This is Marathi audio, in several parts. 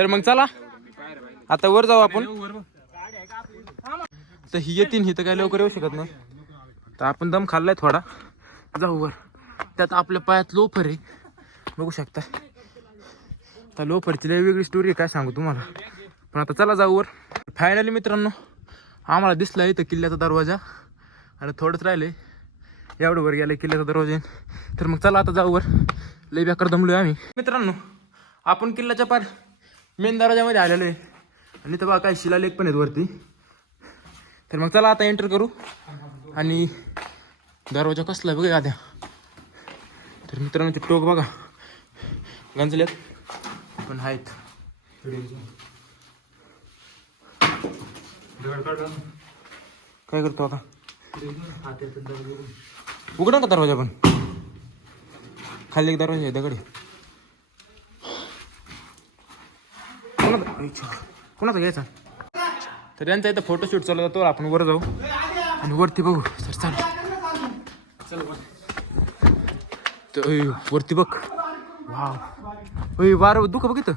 तर मग चला. आता वर जाऊ आपण. तर ही येतील ही तर काय लवकर येऊ शकत नाही. तर आपण दम खाल्लाय थोडा. जाऊ वर. त्यात आपल्या पायात लोफर आहे. बघू शकता. तर लोफरची लय वेगळी स्टोरी आहे काय सांगू तुम्हाला. पण आता चला जाऊ वर. फायनली मित्रांनो आम्हाला दिसला इथं किल्ल्याचा दरवाजा. आणि थोडंच राहिले एवढं वर गेलं किल्ल्याचा दरवाजा. तर मग चला आता जाऊ वर. लय बेकार दमलोय आम्ही. मित्रांनो आपण किल्ल्याच्या पार मेन दरवाजामध्ये आलेलो आहे. आणि तर बघा काय शिलालेख पण आहेत वरती. तर मग चला आता एंटर करू. आणि दरवाजा कसला आहे बघा आद्या. तर मित्रांनो ते टोक बघा. गंजल्यात पण आहेत. काय करतो आता? उघडा का दरवाजा पण. खाली एक दरवाजा आहे दगड आहे. कोणाचा घ्यायचा? तर यांचा इथं फोटोशूट चालू जातो आपण वर जाऊ. आणि वरती बघू. सर चाल. तर वरती बघ. वाव. वार दुःख बघ इथं.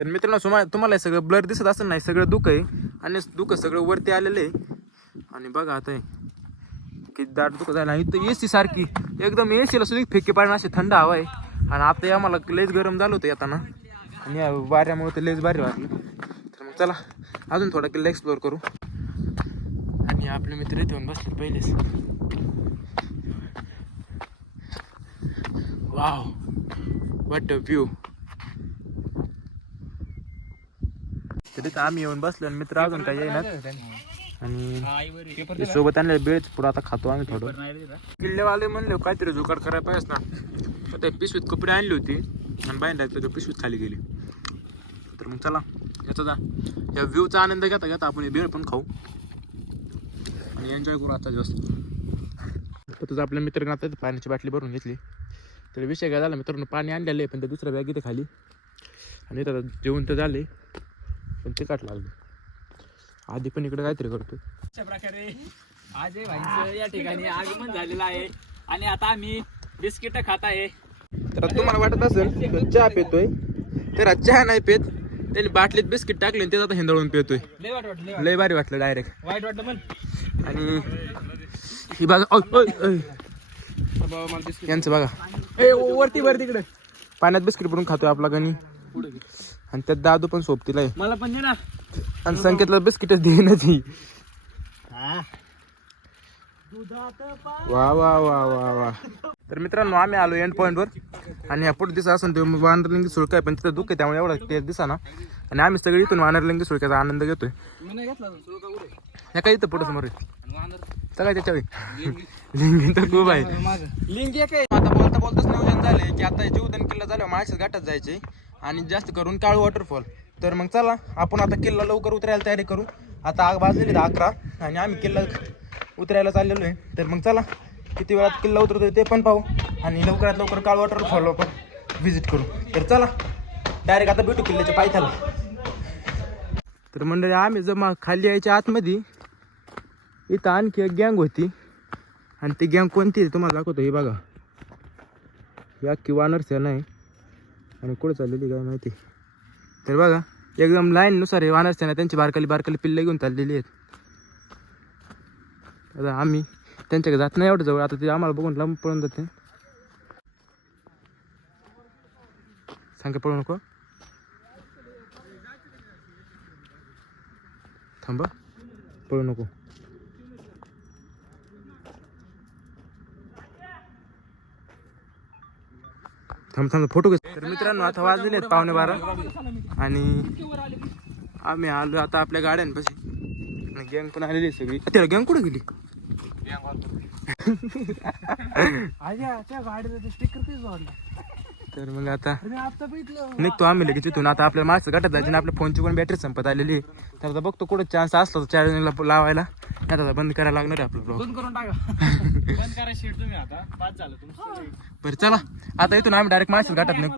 तर मित्रांनो सुमा तुम्हाला सगळं ब्लर दिसत असं नाही सगळं दुःख आहे. आणि दुःख सगळं वरती आलेलं आहे. आणि बघा आता किती दाट दुःख झालं. आणि इथं एसी सारखी. एकदम एसीला सुद्धा फेके पाडणं अशी थंड हवा आहे. आणि आता आम्हाला लयच गरम झालं होतं येताना. आणि या वाऱ्यामुळे तर लयच भारी वाटलं. तर मग चला अजून थोडा किल्ला एक्सप्लोअर करू. आणि आपले मित्र इथे येऊन बसले पहिलेच. वाव वॉट अ व्ह्यू तर आम्ही येऊन बसलो आणि मित्र अजून काही येईनात. आणि सोबत आणले बेळच पुढं आता खातो आम्ही थोडं. किल्लेवाले म्हणले काहीतरी जुगाड करायला पाहिजे ना. ते पिशवीत कपडे आणले होते आणि बाईंना पिशवीत खाली गेली. तर मग चला याचा जा. या व्ह्यूचा आनंद घेता घेता आपण हे बेळ पण खाऊ. आणि एन्जॉय करू आता जास्त तुझं आपल्या मित्रांनी आता पाण्याची बाटली भरून घेतली. तर विषय काय झाला मित्रांनो पाणी आणलेलं आहे पण त्या दुसऱ्या बॅग इथे खाली. आणि आता जेवण तर झाले पण ते काट लागले. आधी पण इकडे काहीतरी करतो. अशा प्रकारे भाईंचं या ठिकाणी आगमन झालेलं आहे. आणि आता आम्ही बिस्किट खात आहे. तर तुम्हाला वाटत असेल तो चहा पितोय. तर चहा नाही पित. त्याने बाटलीत बिस्किट टाकले आणि ते आता हिंदळून पितोय. लय वाट वाटलं लय भारी वाटलं डायरेक्ट वाईट वाटलं पण. आणि ही बघा ओय, ओय, ओय. बाबा मला यांचं बघा. ए वरती वर तिकडे. पाण्यात बिस्किट भरून खातोय आपला गणी. आणि त्यात दादू पण सोबतीला आहे. मला पण दे ना. आणि संकेतला बिस्किटच देईन ती. वा वा वा वा वा. तर मित्रांनो आम्ही आलो एंड पॉईंटवर आणि या पुढे दिसा असं ते वानरलिंगी सुळका आहे पण तिथं दुःख आहे त्यामुळे एवढा टेस्ट दिसा ना आणि आम्ही सगळी इथून वानरलिंगी सुळक्याचा आनंद घेतोय. मी ह्या काय इथं पुढं समोर सगळं त्याच्या सगळ्या लिंगी तर खूप आहे. माझं काय आहे. आता बोलता बोलताच नियोजन झालंय की आता जीवदान किल्ला झाल्यावर माळशेज घाटात जायचे. आणि जास्त करून काळू वॉटरफॉल तर मग चला आपण आता किल्ला लवकर उतरायला तयारी करू. आता आग वाजलेली अकरा. आणि आम्ही किल्ला उतरायला चाललेलो आहे. तर मग चला किती वेळात किल्ला उतरतो ते पण पाहू. आणि लवकरात लवकर काळ वॉटरफॉल पण व्हिजिट करू. तर चला डायरेक्ट आता भेटू किल्ल्याच्या पायथ्याला. तर मंडळी आम्ही जमा खाली यायच्या आतमध्ये. इथं आणखी एक गँग होती. आणि ती गँग कोणती आहे तुम्हाला दाखवतो. हे बघा. या किंवा सेना आहे. आणि कुठं चाललेली काय माहिती. तर बघा एकदम लाईननुसार हे वानर सेना त्यांची बारकाली बारकाली पिल्ले घेऊन चाललेली आहेत. आता आम्ही त्यांच्याकडे जात नाही एवढं जवळ. आता ते आम्हाला बघून लांब पळून जाते. सांगा पळू नको. थांबा. पळू नको. थांब थांब फोटो घे. तर मित्रांनो आता वाजलेले आहेत पावणे बारा. आणि आम्ही आलो आता आपल्या गाड्यांपाशी. गँग पण आलेली आहे सगळी. त्याला गँग कुठं गेली? त्या गाडीचा स्टिकर तेच वाढला. तर मग आता मी आता बघितलं. निघतो आम्ही लगेच तिथून आता आपल्या माणसं गटात जायचे आणि आपल्या फोनची पण बॅटरी संपत आलेली. आहे तर आता बघतो कुठं चान्स असला तर चार्जिंगला लावायला. नाही आता बंद करायला लागणार आहे आपलं ब्लॉग बंद करून टाका. बंद करा शीट तुम्ही आता. पाच झालं तुमचं बरं चला. आता इथून आम्ही डायरेक्ट माणसं गटात निघतो